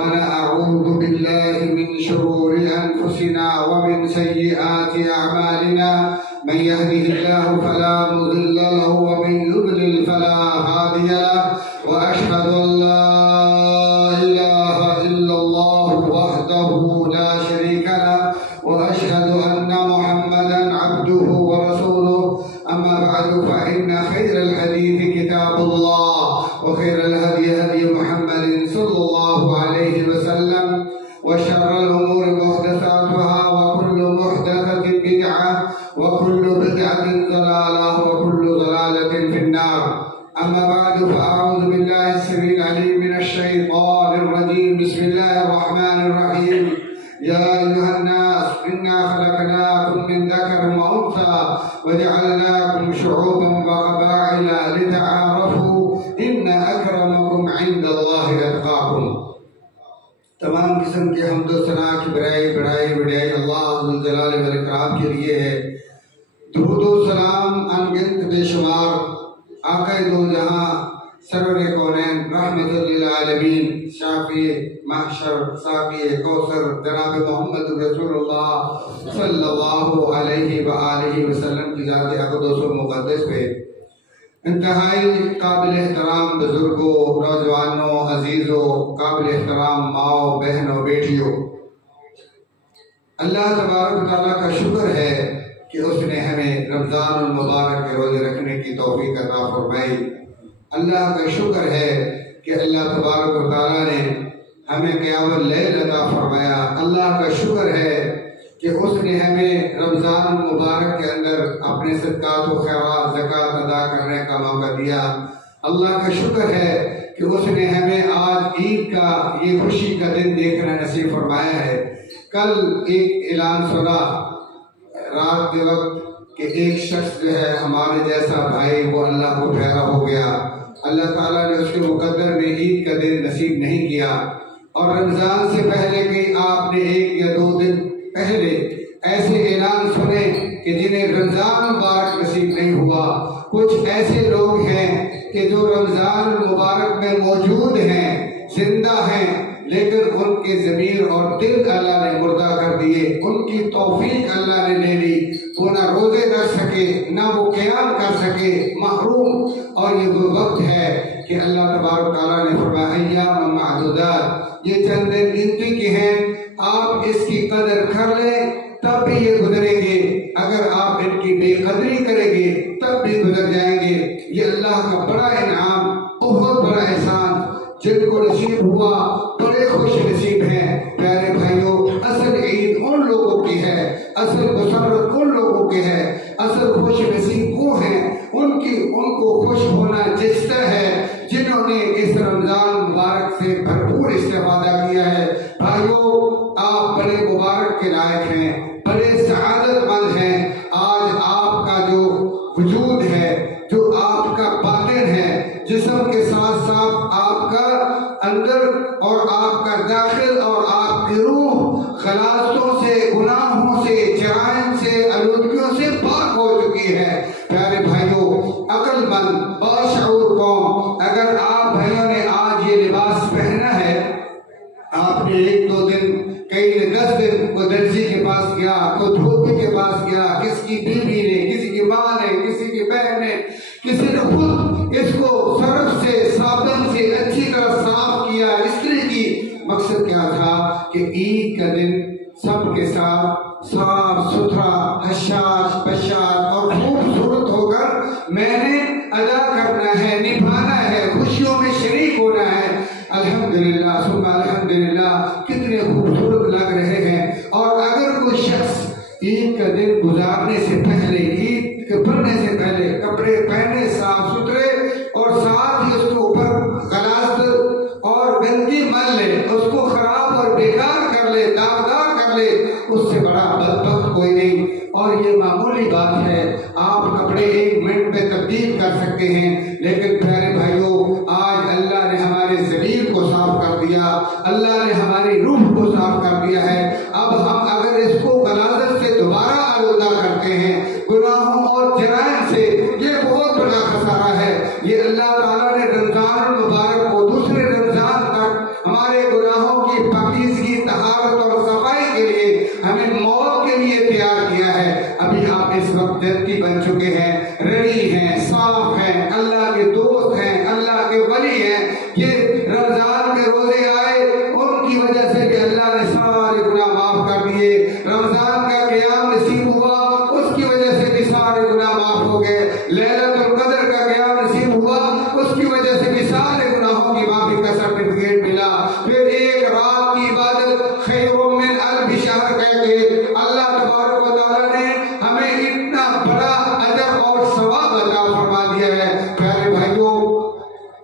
ونعوذ بالله من شرور أنفسنا ومن سيئات أعمالنا من يهده الله فلا مضل له ومن يضلل فلا هادي له وأشهد أن لا إله إلا الله وحده لا شريك له وأشهد أن محمدا عبده ورسوله أما بعد فإن خير الحديث كتاب الله وخير الهدي هدي محمد صلى الله عليه وسلم وشر الأمور محدثاتها وكل محدثة بدعة وكل بدعة ضلالة وكل ضلالة في النار. أما بعد فأعوذ بالله السميع العليم من الشيطان الرجيم. بسم الله الرحمن الرحيم. يا أيها الناس إنا خلقناكم من ذكر وأنثى وجعلناكم شعوبا وقبائل لتعارفوا إن أكرمكم عند الله أتقاكم. تمام قسم کے حمد و ثنا کی بڑائی وڈیائی اللہ ذو الجلال والاکرام کے لیے ہے. درود و سلام انگنت بے شمار آقا دو جہاں سرور کونین رحمت للعالمین شافی محشر ساقی کوثر جناب محمد رسول اللہ صلی اللہ علیہ وآلہ وسلم کی ذات اقدس و مقدس پہ انتہائی قابل احترام بزرگوں، نوجوانوں، عزیزوں، قابل احترام ماؤں، بہنوں، بیٹیوں، اللہ تبارک و تعالیٰ کا شکر ہے کہ اس نے ہمیں رمضان المبارک کے روزے رکھنے کی توفیق عطا فرمائی. اللہ کا شکر ہے کہ اللہ تبارک و تعالیٰ نے ہمیں قیام اللیل عطا فرمایا. اللہ کا شکر ہے کہ اس نے ہمیں رمضان المبارک کے اندر اپنے صدقات و خیرات زکوٰۃ ادا کرنے کا موقع دیا. اللہ کا شکر ہے کہ اس نے ہمیں آج عید کا یہ خوشی کا دن دیکھنا نصیب فرمایا ہے. کل ایک اعلان سنا رات کے وقت کہ ایک شخص جو ہے ہمارے جیسا بھائی وہ اللہ کو ٹھہرا ہو گیا. اللہ تعالیٰ نے اس کے مقدر میں عید کا دن نصیب نہیں کیا. اور رمضان سے پہلے بھی آپ نے ایک یا دو دن پہلے ایسے اعلان سنے کہ جنہیں رمضان المبارک نصیب نہیں ہوا. کچھ ایسے لوگ ہیں کہ جو رمضان المبارک میں موجود ہیں، زندہ ہیں، لیکن ان کے ضمیر اور دل اللہ نے مردہ کر دیے. ان کی توفیق اللہ نے لے لی. وہ نہ روزے رکھ سکے نہ وہ قیام کر سکے، محروم. اور یہ وہ وقت ہے کہ اللہ تبارک تعالیٰ نے فرمایا ایام معدودات، یہ چند دن گنتی کے ہیں، آپ اس کی قدر کر لیں تب بھی یہ گزریں گے. اگر آپ ان کی بے قدری کریں گے تب بھی گزر جائیں گے. یہ اللہ کا بڑا انعام، بہت بڑا احسان جن کو نصیب ہوا بڑے خوش نصیب ہیں. پیارے بھائیوں، اصل عید ان لوگوں کی ہے، اصل مسرت ان لوگوں کی ہے، اصل خوش نصیب وہ ہیں ان کو خوش ہونا جستا ہے جنہوں نے اس رمضان مبارک سے بھرپور استفادہ کیا ہے. بھائیوں، آپ بڑے مبارک کے لائق ہیں، بڑے سعادت مند ہیں. آج آپ کا جو وجود ہے، جو آپ کا باطن ہے، جسم کے ساتھ ساتھ آپ کا اندر اور آپ کا داخل اور آپ کی روح غلاظتوں سے، گناہوں سے، جرائم سے، آلودگیوں سے پاک ہو چکی ہے. پیارے بھائیوں، عقل مند باشعور قوم، اگر آپ بھائیوں نے آج یہ لباس پہنا ہے، آپ نے ایک دو دن، کئی نے 10 دن کو درزی کے پاس گیا، کوئی دھوبی کے پاس گیا، کسی کی بیوی نے، کسی کی ماں نے، کسی کی بہن نے، کسی نے خود اس کو سرف سے، صابن سے اچھی طرح صاف کیا، استری کی. مقصد کیا تھا کہ عید کا دن سب کے ساتھ صاف ستھرا، حشاش بشاش اور خوبصورت ہو کر میں نے ادا کرنا ہے، نبھانا ہے، خوشیوں میں شریک ہونا ہے. الحمدللہ ثم الحمدللہ، کتنے خوبصورت لگ رہے ہیں. اور اگر کوئی شخص عید کا دن گزارنے سے پہلے، عید کے پڑھنے سے پہلے کپڑے پہنے صاف ستھرے اور ساتھ ہی اس کے اوپر غلاظت اور گندگی مل لے، اس کو خراب اور بیکار کر لے، داغدار کر لے، اس سے بڑا بدبخت کوئی نہیں. اور یہ معمولی بات ہے، آپ کپڑے 1 منٹ میں تبدیل کر سکتے ہیں. لیکن پیارے بھائیوں، آج اللہ نے ہمارے ضمیر کو صاف کر دیا، اللہ نے ہماری روح کو صاف کر دیا ہے. اب ہم اگر اس کو غلاظت سے دوبارہ آلودہ کرتے ہیں، گناہوں اور جرائم سے، یہ بہت بڑا خسارہ ہے. یہ اللہ تعالیٰ نے رمضان المبارک کو دوسرے رمضان تک ہمارے گناہوں کی کی پاکیزگی، طہارت اور صفائی کے لیے ہمیں موت کے لیے تیار کیا ہے۔ ابھی آپ اس وقت جنتی بن چکے ہیں، رڑی ہیں، صاف ہیں، اللہ کے دوست ہیں، اللہ کے ولی ہیں۔ یہ رمضان کے روزے آئے، ان کی وجہ سے بھی اللہ نے سارے گناہ معاف کر دیے۔ رمضان کا قیام نصیب ہوا، اس کی وجہ سے بھی سارے گناہ معاف ہو گئے۔ لیلۃ القدر کا قیام نصیب ہوا، اس کی وجہ سے بھی سارے گناہوں کی معافی کا سرٹیفکیٹ ملا۔ پھر ایک رات کی عبادت خیر من الف شہر کہہ کے اللہ تبارک و تعالیٰ نے ہمیں اتنا بڑا اجر اور ثواب عطا فرما دیا ہے۔ پیارے بھائیوں،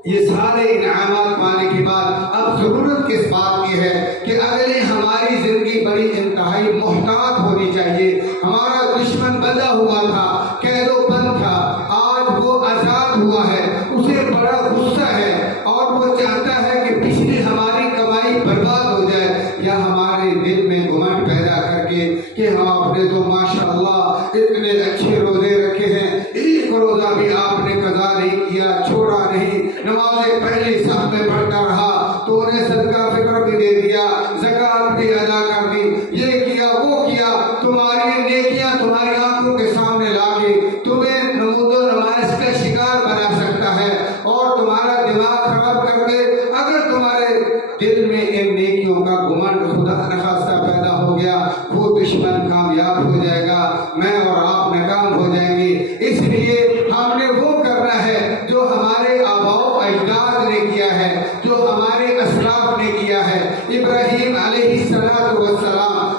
یہ سارے انعامات پانے کے بعد اب ضرورت کس بات کی ہے کہ اگلی ہماری زندگی بڑی انتہائی محتاط ہونی چاہیے۔ ہمارا دشمن بندہ ہوا تھا، قید و بند تھا، آج وہ آزاد ہوا ہے، اسے بڑا غصہ ہے اور وہ چاہتا ہے کہ پچھلی ہماری کمائی برباد ہو جائے، یا ہمارے دل میں گھمنڈ پیدا کر کے کہ آپ نے تو ماشاءاللہ اتنے اچھے روزے رکھے ہیں، ایک روزہ بھی آپ نے قضا نہیں کیا، چھوڑا نہیں، نمازیں پہلی صف میں پڑھتا رہا، تو انہیں صدقہ فطر بھی دے دیا، زکوٰۃ بھی ادا کر دی، یہ کیا وہ کیا، تمہاری نیکیاں تمہاری آنکھوں کے سامنے لا کے تمہیں نمود و نمائش کا شکار بنا سکتا ہے اور تمہارا دماغ خراب کر کے اگر تمہارے دل میں ان نیکیوں کا گھمنڈ خدا نخواستہ پیدا ہو گیا، وہ دشمن کامیاب ہو جائے گا، میں اور آپ ناکام ہو جائیں گے۔ اس لیے ہم نے وہ کرنا ہے جو ہمارے آباء و اجداد نے کیا ہے، جو ہمارے اسلاف نے کیا ہے۔ ابراہیم علیہ السلام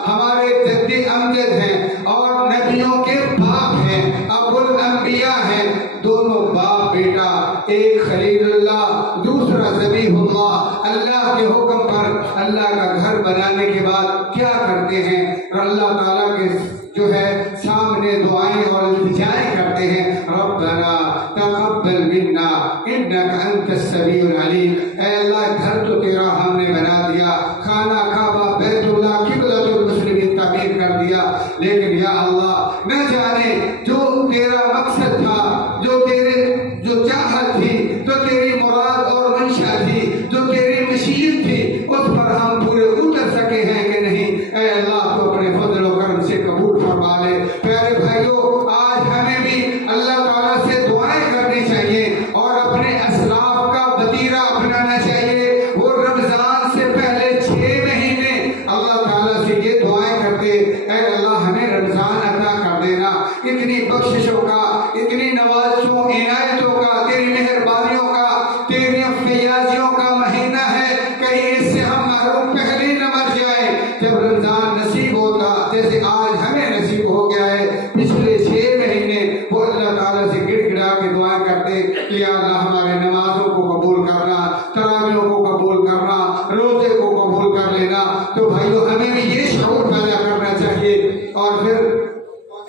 ہمارے جد امجد ہیں اور نبیوں کے باپ ہیں، ابو الانبیاء ہیں، دونوں باپ بیٹا، ایک خلیل اللہ دوسرا ذبیح اللہ۔ اللہ کے حکم پر اللہ کا گھر بنانے کے بعد کیا کرتے ہیں؟ اللہ تعالیٰ کے جو ہے سامنے دعائیں اور التجائیں کرتے ہیں، ربنا تقبل منا انک انت السمیع العلیم۔ اے اللہ، گھر تو تیرا ہم نے بنا دیا، خانہ کعبہ بیت اللہ قبلۃ المسلمین تعمیر کر دیا، لیکن یا اللہ نہ جانے جو تیرا مقصد تھا، جو چاہت تھی، جو تیری مراد اور منشا تھی، جو تیری مشیت تھی، اس پر ہم پورے اتر سکے ہیں کہ نہیں؟ اے اللہ تو اپنے فضل و کرم سے قبول فرما لے۔ پیارے بھائیوں، آج ہمیں بھی اللہ تعالیٰ سے دعائیں کرنی چاہیے اور اپنے اسلاف کا وتیرہ اپنانا چاہیے۔ وہ رمضان سے پہلے 6 مہینے اللہ تعالیٰ سے یہ دعائیں کرتے، اے اللہ ہمیں رمضان عطا کر دینا، اتنی بخششوں کا، اتنی نوازشوں عنایتوں کا، تیری مہربانیوں کا، تیری فیاضیوں کا مہینہ ہے، کہیں اس سے ہم محروم پہلے نہ مر جائیں۔ جب رمضان نصیب ہوتا جیسے آج ہمیں نصیب ہو گیا ہے، پچھلے 6 مہینے وہ اللہ تعالیٰ سے گڑ گڑا کے دعائیں کرتے کہ یا اللہ ہمارے نمازوں کو قبول کرنا، تراویحوں کو قبول کرنا، روزے کو قبول کر لینا۔ تو بھائیو، ہمیں بھی یہ شعور پیدا کرنا چاہیے۔ اور پھر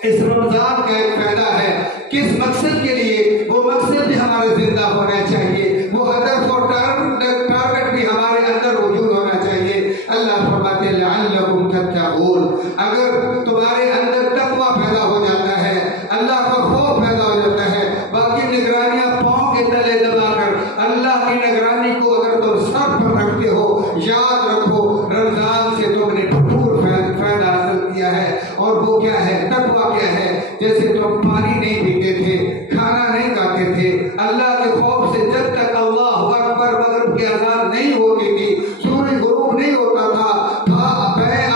اس رمضان کا ایک فائدہ ہے، کس مقصد کے لیے، وہ مقصد بھی ہمارے زندہ ہونا چاہیے، وہ ہدف اور ٹارگٹ بھی ہمارے اندر وجود ہونا چاہیے۔ اللہ فرماتے ہیں لعلکم تتقون، اگر تمہارے اندر تقویٰ پیدا ہو جاتا ہے، اللہ کا خوف پیدا ہو جاتا ہے، باقی نگرانیاں پاؤں کے تلے دبا کر اللہ کی نگرانی کو اگر تم سر پر رکھتے ہو، یاد رکھو رمضان سے تم نے بھرپور فائدہ حاصل کیا ہے۔ اور وہ کیا ہے؟ تقویٰ کیا ہے؟ جیسے تم پانی نہیں پیتے تھے، کھانا نہیں کھاتے تھے، اللہ کے خوف سے جب تک اللہ اکبر مغرب کی اذان نہیں ہوتی تھی، سورج غروب نہیں ہوتا تھا،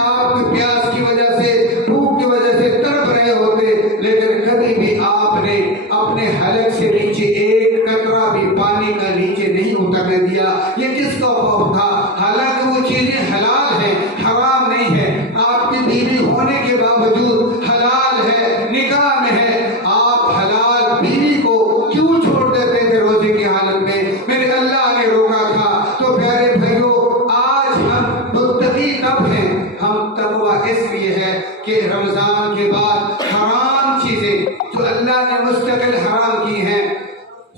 آپ کی پیاس کی وجہ سے، بھوک کی وجہ سے تڑپ رہے ہوتے، لیکن کبھی بھی آپ نے اپنے حلق سے نیچے ایک قطرہ بھی پانی کا نیچے نہیں اترنے دیا۔ یہ کس کا خوف تھا؟ حالانکہ وہ چیزیں حلال ہیں، حرام نہیں ہے، آپ کی بیوی ہونے کے باوجود حلال ہے، نکاح میں ہے، آپ حلال بیوی کو کیوں چھوڑ دیتے تھے روزے کی حالت میں؟ میرے اللہ نے روکا تھا۔ تو پیارے بھائیوں، آج ہم متقی کب ہیں؟ ہم تقویٰ اس لیے ہے کہ رمضان کے بعد حرام چیزیں جو اللہ نے مستقل حرام کی ہیں،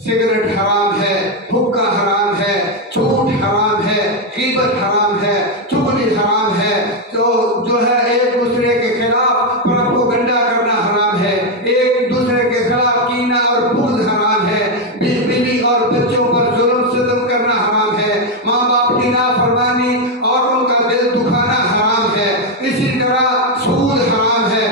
سگریٹ حرام ہے، حقہ حرام ہے، جھوٹ حرام ہے، غیبت حرام ہے، چغلی حرام ہے، تو جو ہے ایک دوسرے کے خلاف پروپیگنڈا کرنا حرام ہے، ایک دوسرے کے خلاف کینہ اور بغض حرام ہے، بیوی اور بچوں پر ظلم ستم کرنا حرام ہے، ماں باپ کی نافرمانی اور ان کا دل دکھانا حرام ہے، اسی طرح سود حرام ہے،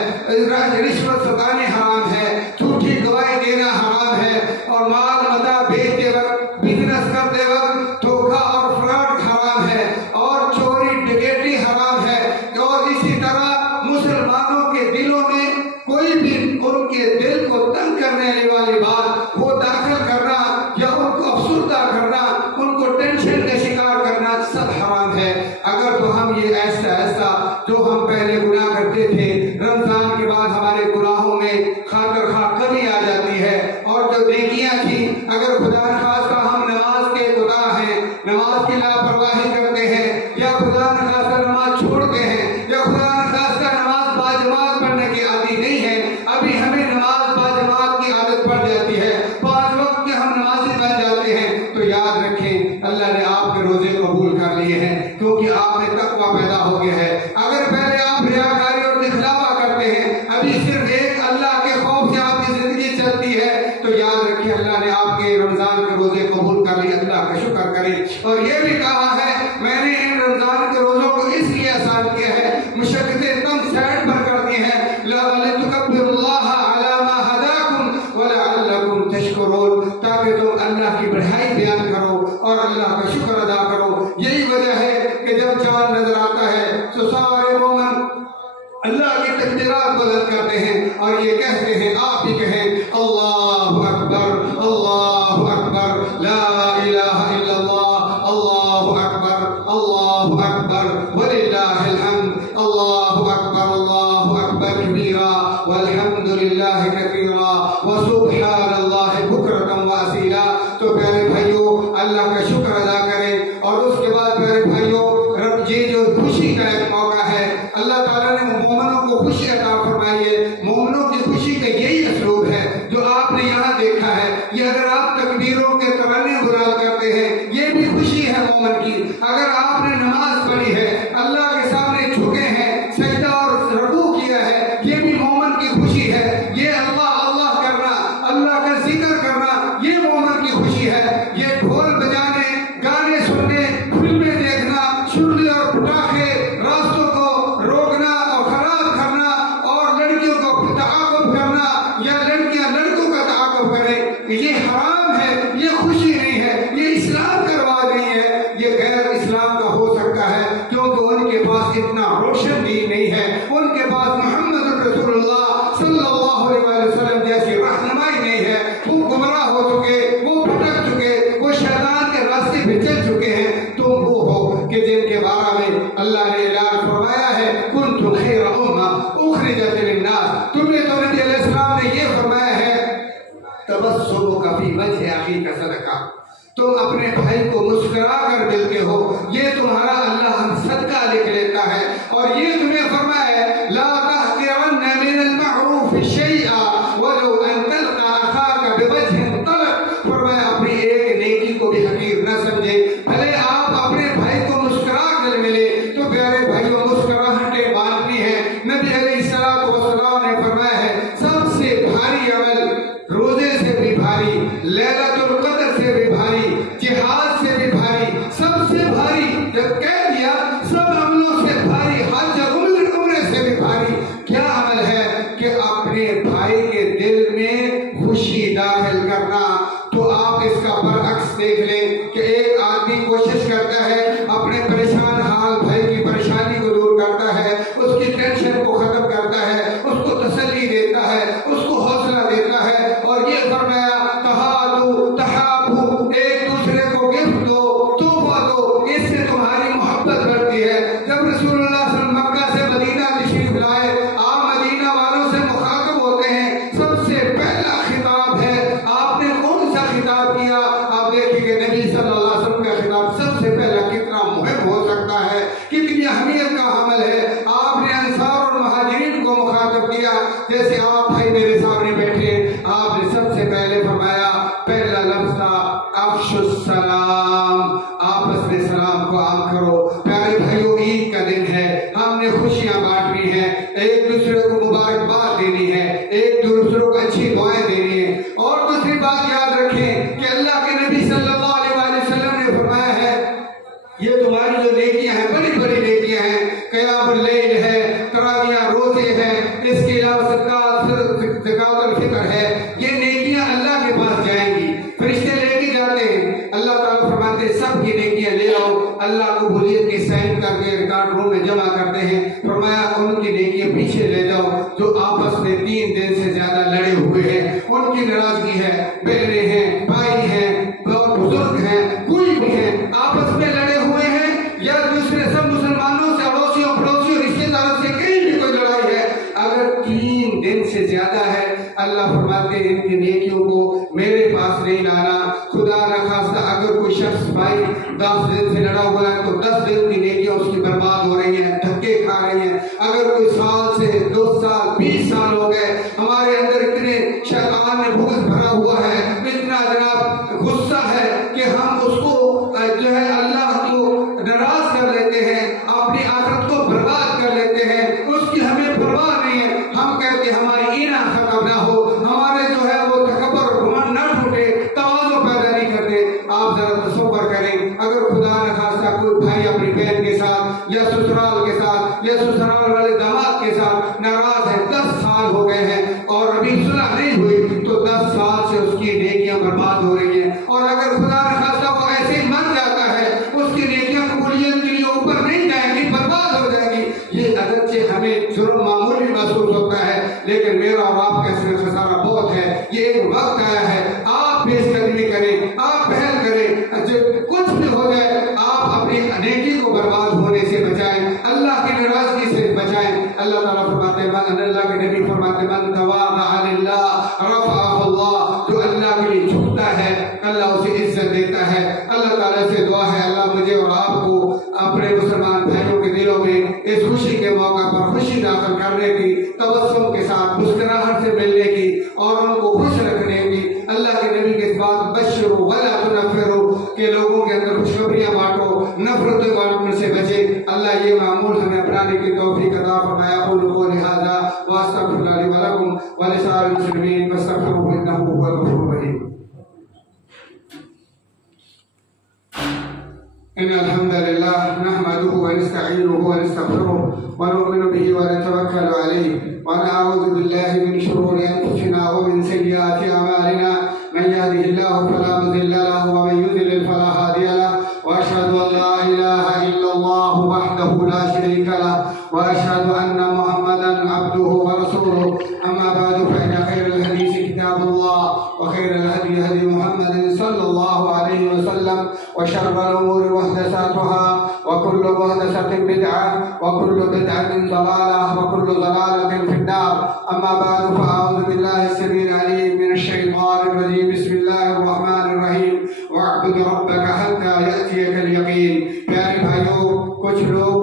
رشوت ستانی حرام ہے، جھوٹی گواہی دینا حرام ہے، اور مال متاع بیچتے وقت، بزنس کرتے وقت دھوکہ اور فراڈ حرام ہے، اور چوری ڈکیٹی حرام ہے، اور اسی طرح مسلمانوں کے دلوں میں کوئی بھی ان کے دل کو تنگ کرنے والی بات وہ داخل کرنا یا ان کو افسردہ کرنا، ان کو ٹینشن کا شکار کرنا سب حرام ہے۔ اگر تو ہم یہ ایسا جو ہم پہلے گناہ کرتے تھے، رمضان کے بعد ہمارے گناہوں میں خاطر خواہ کمی آ جاتی ہے، اور جو نیکیاں تھیں اگر خدا نخواستہ ہم نماز کے کوتاہ ہیں، نماز کی لاپرواہی کرتے ہیں، یا خدا نخواستہ نماز چھوڑتے ہیں، یا خدا نخواستہ نماز باجماعت پڑھنے کی عادی نہیں ہے، ابھی ہمیں نماز باجماعت کی عادت پڑ جاتی ہے، 5 وقت کے ہم نمازی بن جاتے ہیں، تو یاد رکھیں اللہ نے آپ کے روزے قبول کر لیے ہیں، کیونکہ آپ میں تقوی پیدا ہو گیا ہے۔ اگر پہلے آپ ریاکاری اور دکھلاوا کرتے ہیں، ابھی صرف ایک اللہ کے خوف سے آپ کی زندگی چلتی ہے، تو یاد رکھیں اللہ نے آپ کے رمضان کے روزے قبول کر لیے، اللہ کا شکر کریں۔ اور یہ بھی کہا ہے میں نے ان رمضان کے روزوں کو اس لیے آسان کیا ہے، مشقتیں تم سائڈ پر کر دی ہیں، لَتُكَبِّرُوا اللَّهَ عَلَى مَا هَدَاكُمْ وَلَعَلَّكُمْ تَشْكُرُونَ، تاکہ تم اللہ کی بڑائی بیان کرو اور اللہ کا شکر ادا کرو۔ یہی وجہ ہے کہ جب چاند نظر آتا ہے تو سارے مومن اللہ کی تکبیرات بلند کرتے ہیں اور یہ کہتے ہیں، آپ بھی کہیں اللہ اکبر اللہ اکبر لا الہ الا اللہ اللہ اکبر وللہ الحمد اللہ اکبر کبیرا والحمد للہ کثیرا وسبحان اللہ بکرۃ واصیلا۔ تو پیارے بھائیوں اللہ کا شکر ادا کریں، اور اس کے بعد پیارے بھائیوں رب یہ جو خوشی کا ایک موقع ہے، اللہ تعالیٰ نے مومنوں کو خوشی عطا فرمائی ہے۔ مومنوں کی خوشی کا یہی اسلوب ہے جو آپ نے یہاں دیکھا ہے، یہ اگر آپ تکبیروں کے ترانے بلند کرتے ہیں یہ بھی خوشی ہے مومن کی، اگر آپ نے نماز پڑھی ہے، اللہ کے سامنے جھکے ہیں، سجدہ اور رکوع کیا ہے، یہ بھی مومن کی خوشی ہے، یہ اللہ اللہ کرنا، اللہ کا ذکر کرنا، یہ مومن کی خوشی ہے۔ یہ ڈھول بجانے، گانے سننے، فلمیں دیکھنا، شرلی اور پٹاخے، راستوں کو روکنا اور خراب کرنا، اور لڑکیوں کو تعاقب کرنا یا لڑکیاں لڑکوں کا تعاقب کریں، یہ حرام ہے، یہ خوشی نہیں ہے، یہ اسلام کا رواج نہیں ہے، یہ غیر اسلام کا ہو سکتا ہے، کیونکہ ان کے پاس اتنا روشن دین نہیں ہے، ان کے پاس محمد رسول اللہ صلی اللہ علیہ وسلم جیسی رہنمائی نہیں ہے، وہ گمراہ ہو چکے، وہ بھٹک چکے، وہ شیطان کے راستے پہ چل چکے ہیں۔ تم وہ ہو کہ جن کے بارے میں اللہ نے اعلان فرمایا ہے کنتم خیر امہ اخرجت للناس، تمہیں تو نبی علیہ السلام نے یہ فرمایا ہے تبسمک فی وجہ اخیک صدقہ، تم اپنے بھائی کو مسکرا کر ملتے ہو، یہ تمہارا اللہ ہم صدقہ لکھ لیتا ہے، اور یہ تمہیں فرمایا ہے لا تحقرن من المعروف شیئا ولو ان تلقى اخاک بوجہ طلق، فرمایا اپنی ایک نیکی کو بھی حقیر نہ سمجھے، بھلے آپ اپنے بھائی کو مسکرا کر ملے۔ تو پیارے بھائیوں مسکراہٹیں بانٹنی ہے، نبی علیہ السلام نے فرمایا ہے سب سے بھاری عمل روزے سے بھی بھاری، لیلۃ القدر سے بھی بھاری، جہاد سے بھی بھاری، سب سے بھاری، جب کہہ دیا سب عملوں سے بھاری، حج عمرے سے بھی بھاری کیا عمل ہے کہ اپنے بھائی کے دل میں خوشی داخل کرنا۔ تو آپ اس کا برعکس دیکھ لیں کہ ایک آدمی کوشش کرتا ہے اپنے پریشان حال بھائی کی پریشانی کو دور کرتا ہے، اس کی ٹینشن کو ختم کرتا ہے، اس کو تسلی دیتا ہے، اس کو حوصلہ دیتا ہے، اور یہ فرمایا تہادو تحابو، ایک دوسرے کو گفٹ دو، تحفہ دو، اس سے تمہاری محبت بڑھتی ہے۔ جب رسول اللہ صلی اللہ علیہ وسلم مکہ سے مدینہ تشریف لائے، آپ مدینہ والوں سے مخاطب ہوتے ہیں، سب سے پہلا خطاب ہے، آپ نے کون سا خطاب کیا؟ آپ دیکھیں کہ نبی صلی اللہ علیہ وسلم کا خطاب سب سے پہلا کتنا مہم ہو سکتا ہے، کتنی اہمیت کا حمل ہے۔ آپ نے انصار اور مہاجرین کو مخاطب کیا، جیسے آپ بھائی میرے سامنے بیٹھے، آپ نے سب سے پہلے فرمایا، پہلا لفظ تھا افشوا السلام، آپس میں سلام کو عام کرو۔ پیارے بھائیوں عید کا دن ہے، ہم نے خوشیاں بانٹنی ہیں، ایک دوسرے کو مبارکباد دینی ہے، ایک دوسرے کو اچھی دعائیں دینی ہے، اور دوسری بات یاد رکھیں کہ اللہ کے نبی صلی اللہ علیہ وسلم نے فرمایا ہے یہ تمہاری جو نیکیاں ہیں بڑی بڑی نیکیاں نیکیاں ہیں، قیام اللیل ہے، تراویح روزے ہیں، اس کے علاوہ زکوٰۃ الفطر ہے، یہ نیکیاں اللہ کے پاس جائیں گی، فرشتے لے کے جاتے ہیں، اللہ تعالیٰ فرماتے ہیں سب کی نیکیاں لے آؤ، اللہ قبولیت کی سائن کر کے ریکارڈ روم میں جمع کرتے ہیں، فرمایا ان کی نیکیاں پیچھے لے جاؤ جو آپس میں 3 دن سے زیادہ لڑے ہوئے ہیں، ان کی ناراضگی ہے، بہنیں ہیں، بھائی ہیں، بزرگ ہیں، کوئی بھی ہیں، آپس میں لڑے ہوئے ہیں یا دوسرے سب مسلمانوں سے، اڑوسیوں پڑوسیوں رشتے داروں سے کہیں بھی کوئی لڑائی ہے، اگر 3 دن سے زیادہ ہے، اللہ فرماتے ہیں ان کی نیکیوں کو میرے پاس نہیں لانا، خدا نخواستہ اگر کوئی شخص بھائی 10 دن سے لڑا ہوا ہے تو 10 دن کی نیکیاں اس کی برباد ہو رہی ہیں، دھکے کھا رہی ہیں، اگر کوئی سال سے 2 سال 20 سال ہو گئے، ہمارے اندر اتنے شیطان نے بغض بھرا ہوا ہے، اتنا جناب غصہ ہے کہ ہم اس کو جو ہے اللہ کو ناراض کر لیتے ہیں، اپنی آخرت کو برباد کر لیتے ہیں، اس کی ہمیں پرواہ نہیں ہے، ہم کہتے ہیں ہماری اینا ختم نہ ہو، ہمارے جو ہے وہ تکبر گمان نہ ٹوٹے، تواضع پیدا نہیں کرتے۔ آپ ذرا تصور کریں اگر خدا نخواستہ کوئی بھائی اپنی بہن کے ساتھ یا سسرال کے ساتھ یا سسرال والے داماد کے ساتھ ناراض ہے، 10 سال ہو گئے ہیں اور ابھی صلح نہیں ہوئی تو 10 سال سے اس کی نیکیاں برباد ہو رہی ہیں، اور اگر خدا نخواستہ وہ ایسے ہی مر جاتا ہے اس کی نیکیاں قبولیت کے لیے اوپر نہیں جائیں گی، برباد ہو جائیں گی۔ یہ اگرچہ ہمیں جرم معمولی محسوس ہوتا ہے لیکن میرا اور آپ کا اس میں خسارہ بہت ہے۔ یہ ایک وقت آیا ہے، آپ پیش قدمی کریں، آپ پہل کریں، کچھ بھی ہو جائے آپ اپنی نیکی کو برباد ہونے سے بچائیں، اللہ کی ناراضگی سے بچائیں۔ اللہ تعالیٰ فرماتے ہیں، اللہ کے نبی فرماتے ہیں من تواضع للہ رفعہ اللہ، جو اللہ کے لیے جھکتا ہے اللہ اسے عزت دیتا ہے۔ اللہ تعالیٰ سے دعا ہے اللہ مجھے اور آپ کو اپنے مسلمان بھائیوں کے دلوں میں اس خوشی کے موقع پر خوشی داخل کرنے کی، تبسم کے ساتھ مسکراہٹ سے ملنے کی اور ان کو خوش رکھنے کی۔ اللہ کے نبی کے بات بشروا ولا تنفروا کہ لوگوں کے اندر خوشخبریاں بانٹو، نفرت بانٹنے سے بچے۔ اللہ یہ معمول ہمیں اپنانے کی توفیق عطا فرمائے۔ اقول قولی ھذا واستغفر اللہ لی ولکم ولسائر المسلمین فاستغفروہ انہ هو الغفور الرحیم۔ إن الحمد لله نحمده ونستعينه ونستغفره ونؤمن به ونتوكل عليه ونعوذ بالله من شرور أنفسنا ومن سيئات أعمالنا من يهده الله فلا مضل له ومن يضلل فلا هادي له وأشهد أن لا إله إلا الله وحده لا شريك له وأشهد أن محمدا عبده ورسوله أما بعد فإن خير الحديث كتاب الله وخير الهدي هدي محمد صلى الله عليه وسلم وشر الأمور محدثاتها وكل محدثة بدعة وكل بدعة ضلالة وكل ضلالة في النار أما بعد فأعوذ بالله السميع العليم من الشيطان الرجيم بسم الله الرحمن الرحيم واعبد ربك حتى يأتيك اليقين۔ پیارے بھائیوں، کچھ لوگ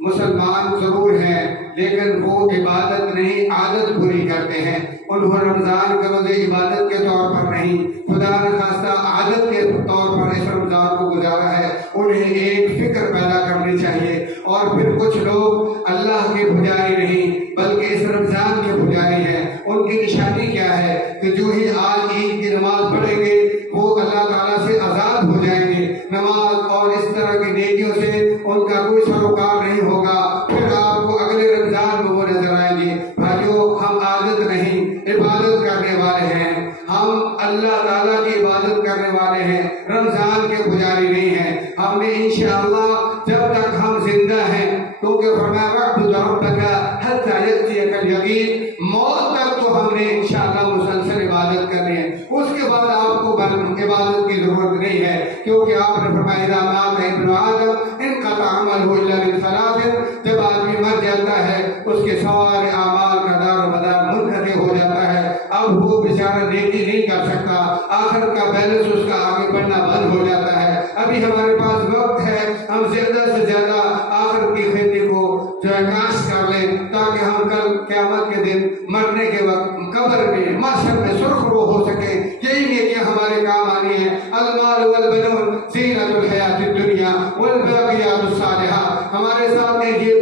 مسلمان ضرور ہیں لیکن وہ عبادت نہیں عادت پوری کرتے ہیں، انہوں رمضان کے روزے عبادت کے طور پر نہیں خدا نخواستہ عادت کے طور پر اس رمضان کو گزارا ہے۔ انہیں ایک فکر پیدا کرنی چاہیے۔ اور پھر کچھ لوگ اللہ کے پجاری نہیں بلکہ اس رمضان کے پجاری ہیں۔ ان کی نشانی کیا ہے کہ جو ہی آج عید کی نماز پڑھیں گے وہ اللہ تعالیٰ سے آزاد ہو جائیں گے، نماز اور اس طرح کی نیکیوں سے ان کا کوئی سروکار نہیں ہوگا، پھر آپ کو اگلے رمضان میں وہ نظر آئیں گے۔ بھائیو، ہم عادت نہیں عبادت کرنے والے ہیں، ہم اللہ تعالیٰ کی عبادت کرنے والے ہیں، رمضان کے پجاری نہیں ہیں۔ ہم نے انشاءاللہ جب تک ہم زندہ ہیں، کیونکہ فرمایا وَاعْبُدْ رَبَّكَ حَتَّى يَأْتِيَكَ الْيَقِينُ، موت تک تو ہم نے انشاءاللہ مسلسل عبادت کرنی ہے، اس کے بعد آپ کو عبادت کی ضرورت نہیں ہے، کیونکہ آپ نے فرمایا اِذَا مَاتَ ابْنُ آدَمَ انْقَطَعَ عَمَلُهُ إِلَّا مِنْ ثَلَاثٍ، جب آدمی مر جاتا ہے اس کے سارے اعمال کا دار و مدار منقطع ہو جاتا ہے، اب وہ بیچارہ نیکی نہیں کر سکتا، آخر کا بیلنس اس کا آگے بڑھنا بند ہو جاتا ہے۔ ابھی ہمارے پاس وقت ہے، ہم زیادہ سے زیادہ آخر کی کھیتی کو جو ہے کاشت کر لیں تاکہ ہم کل قیامت کے دن مرنے کے وقت قبر میں محشر میں سرخ رو ہو سکے۔ یہی نیکیاں ہمارے کام آنی ہیں۔ المال والبنون زینت الحیات الدنیا والباقیات الصالحات، ہمارے سامنے یہ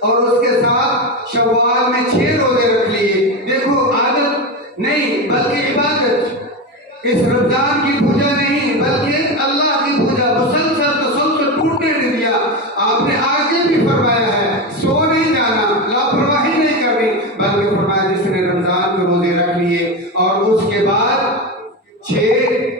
اور اس کے ساتھ شوال میں 6 روزے رکھ لیے۔ دیکھو عادت نہیں بلکہ عبادت، اس رمضان کی پوجا نہیں بلکہ اللہ کی پوجا، مسلسل ٹوٹنے نہیں دیا۔ آپ نے آگے بھی فرمایا ہے سو نہیں جانا، لاپرواہی نہیں کرنی، بلکہ فرمایا جس نے رمضان کے روزے رکھ لیے اور اس کے بعد 6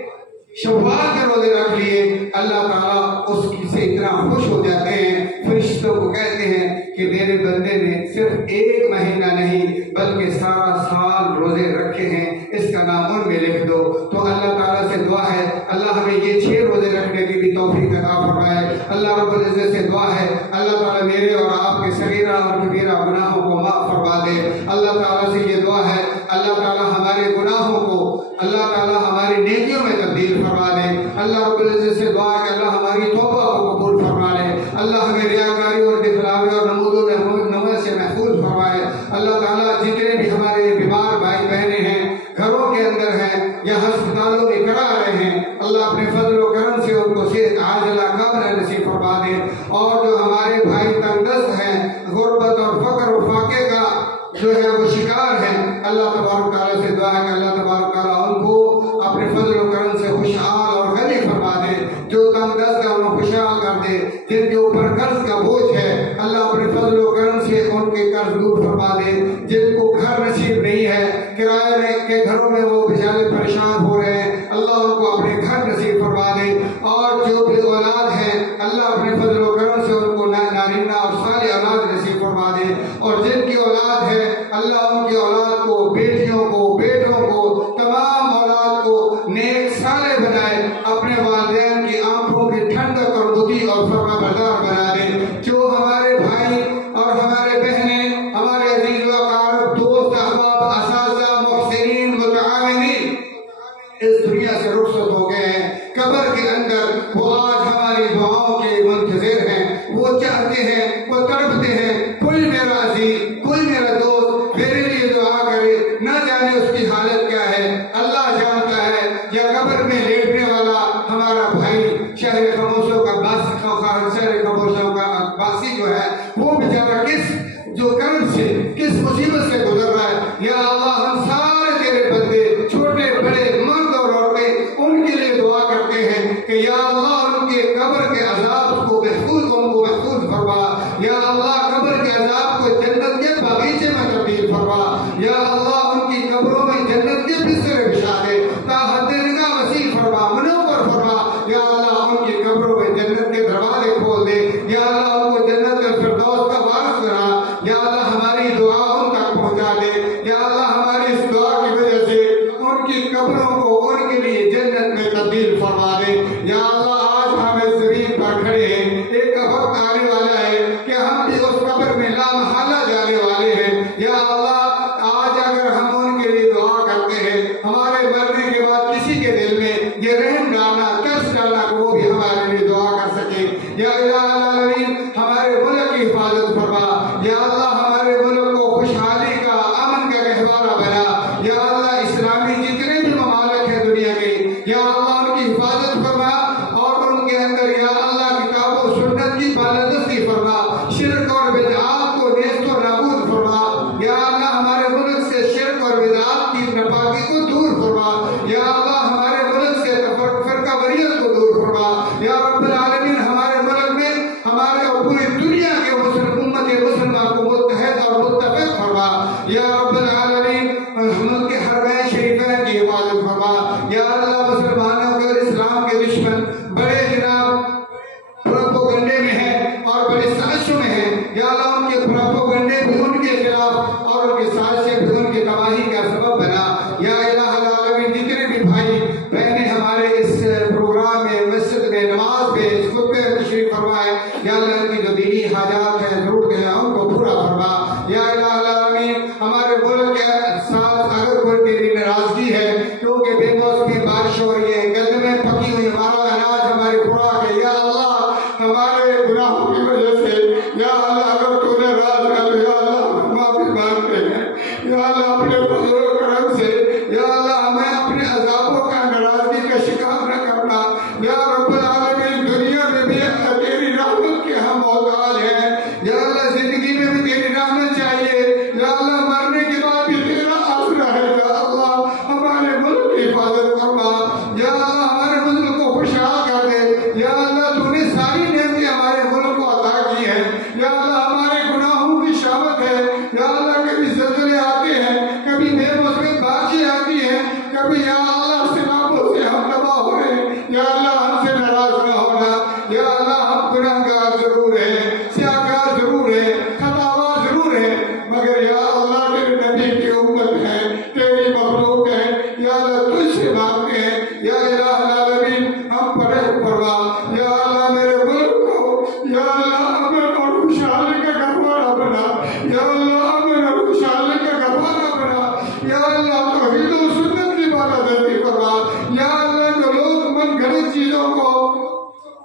شوال کے روزے رکھ لیے، اللہ تعالیٰ اس سے اتنا خوش ہو جاتے ہیں، فرشتوں کو کہتے ہیں کہ میرے بندے نے صرف 1 مہینہ نہیں بلکہ سارا سال روزے رکھے ہیں، اس کا نام ان میں لکھ دو۔ تو اللہ تعالیٰ سے دعا ہے اللہ ہمیں یہ 6 روزے رکھنے کی بھی توفیق عطا فرمائے۔ اللہ رب العزت سے دعا ہے اللہ تعالیٰ میرے اور آپ کے صغیرہ اور کبیرہ گناہوں کو معاف فرما دے۔ اللہ تعالیٰ سے یہ دعا ہے اللہ تعالیٰ ہمارے گناہوں کو اللہ تعالیٰ ہماری نیکیوں میں تبدیل فرما دے۔ اللہ رب العزت سے دعا ہے کہ اللہ ہماری توبہ کو قبول فرما لے، اللہ ہمیں ریاکاری اور دکھلاوے اور نمود و نمود سے محفوظ فرمائے۔ اللہ تعالیٰ جتنے بھی ہمارے بیمار بھائی بہنیں ہیں، گھروں کے اندر ہیں یا ہسپتالوں میں کرا رہے ہیں، اللہ اپنے فضل و کرم سے ان کو صحت عاجلہ قابلہ نصیب فرما دے۔ اور جو ہمارے بھائی تنگ دست ہیں، غربت اور فقر و فاقے کا جو ہے وہ شکار ہیں، اللہ تبارک تعالیٰ سے دعا ہے کہ اللہ تبارک تعالیٰ ان کو اپنے فضل و کرم سے خوشحال اور غنی فرما دے۔ جو تنگ دست ہے انہیں خوشحال کر دے، جن کے اوپر قرض کا بوجھ ہے اللہ اپنے فضل و کرم سے ان کے قرض دور فرما دے۔ جن کو گھر نصیب نہیں ہے، کرائے میں کے گھروں میں وہ بیچارے پریشان ہو رہے ہیں، اللہ ان کو اپنے گھر نصیب فرما دے۔ اور جو بے اولاد ہیں اللہ اپنے فضل و کرم سے ان کو نارینہ اور صالح اولاد نصیب فرما دے۔ اور جن کی اولاد ہے اللہ ان کی اولاد کو، بیٹیوں کو، بیٹوں کو، تمام اولاد کو نیک صالح بنائے، اپنے والدین کی آنکھوں کی ٹھنڈک اور مطیع اور فرما بردار بنا دے۔ جو ہمارے بھائی اور ہمارے بہنیں، ہمارے عزیز و اقارب، دوست، احباب، اساتذہ، محسنین، متعاونین اس دنیا سے رخصت ہو گئے ہیں، قبر کے اندر وہ آج ہماری دعاؤں کے منتظر ہیں، وہ چاہتے ہیں، وہ تڑپتے ہیں کوئی میرا عزیز، کوئی میرا دوست میرے لیے دعا کرے، نہ جانے اس کی حالت کیا ہے، اللہ جانتا ہے۔ یا قبر میں لیٹنے والا ہمارا بھائی شہر خاموشوں کا باسی جو ہے وہ بیچارہ کس جو کرم سے کس مصیبت سے گزر رہا ہے، یا اللہ ہم سارے تیرے بندے چھوٹے بڑے مرد اور عورتیں ان کے لیے دعا کرتے ہیں کہ یا اللہ ان کے قبر کے عذاب کو محفوظ فرما، یا اللہ قبر کے عذاب کو جنت کے باغیچے میں تبدیل فرما، یا اللہ ان کی قبروں میں جنت کے بستر بچھا دے، تا حد نگاہ وسیع فرما، منور فرما، یا اللہ ان کی قبروں میں جنت کے دروازے کھول دے، یا اللہ ان کو جنت کے فردوس کا وارث بنا، یا اللہ ہماری دعا ان تک پہنچا دے، یا اللہ ہماری اس دعا کی وجہ سے ان کی قبروں کو ان کے لیے جنت میں تبدیل فرما دے۔ یا اللہ آج ہم اس زمین پر کھڑے ہیں، ایک وقت آنے والا ہے کہ ہم بھی اس قبر میں لامحالہ جانے والے ہیں، یا اللہ آج اگر ہم ان کے لیے دعا کرتے ہیں، ہمارے مرنے کے بعد کسی کے دل میں یہ رحم ڈالنا، ترس ڈالنا کہ وہ بھی ہمارے لیے دعا کر سکے۔ یا الہ العالمین ہمارے ملک کی حفاظت فرما، یا اللہ ہمارے ملک کو خوشحالی کا، امن کا گہوارہ بنا، یا اللہ اسلامی جتنے بھی ممالک ہیں دنیا کے، یا اللہ ان کی حفاظت فرما اور ان کے اندر یا اللہ کتاب و سنت کی بالادستی فرما، شرک اور بدعات کو نیست و نابود فرما، یا اللہ ہمارے ملک سے شرک اور بدعات کی ناپاکی کو دور فرما، یا اللہ ہمارے ملک سے فرقہ واریت کو دور فرما، یا رب العالمین ہمارے ملک میں ہمارے اور پوری دنیا کے امت مسلمہ کو متحد اور یا اللہ ہمارے گناہوں کی شامت ہے، یا اللہ کبھی زلزلے آتے ہیں، کبھی بے مثبت بارشیں آتی ہیں، کبھی یا اللہ سیلابوں سے ہم تباہ ہو رہے ہیں، یا اللہ ہم سے ناراض نہ ہونا، یا اللہ ہم گناہگار ضرور ہیں، سیاہکار ضرور ہیں، خطاوار ضرور ہیں، مگر یا اللہ تیرے نبی کی امت ہے، تیری مخلوق ہے، یا اللہ تجھ سے مانگتے ہیں، یا الہ العالمین ہم پر رحم فرما، یا اللہ میرے ملک کو یا اللہ امن اور خوشحالی کا گہوارہ بنا، یا اللہ امن اور خوشحالی کا گہوارہ بنا، یا اللہ توحید و سنت کی بالادستی فرما، یا اللہ جو لوگ من گھڑت چیزوں کو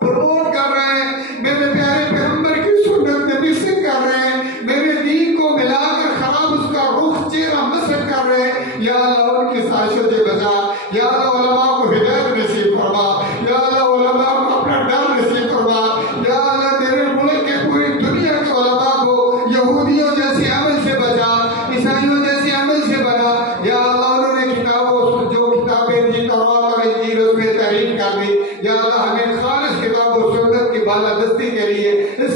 پروموٹ کر رہے ہیں، میرے پیارے پیغمبر کی سنت میں مکسنگ کر رہے ہیں، میرے دین کو ملا کر خراب اس کا رخ چہرہ مسخ کر رہے ہیں، یا اللہ ان کی سازشوں سے بچا، یا اللہ علماء کو ہدایت نصیب فرما، یا اللہ علماء کو اپنا ڈر نصیب فرما، یا اللہ میرے ملک کے پوری دنیا کے علماء کو یہودیوں جیسے عمل سے بچا، عیسائیوں جیسے عمل سے بنا، یا اللہ انہوں نے کتابوں جو کتابیں تھی تورات اور انجیل اس میں تحریف کر دی، یا اللہ ہمیں خالص کتاب و سنت کی بالادستی کے لیے اس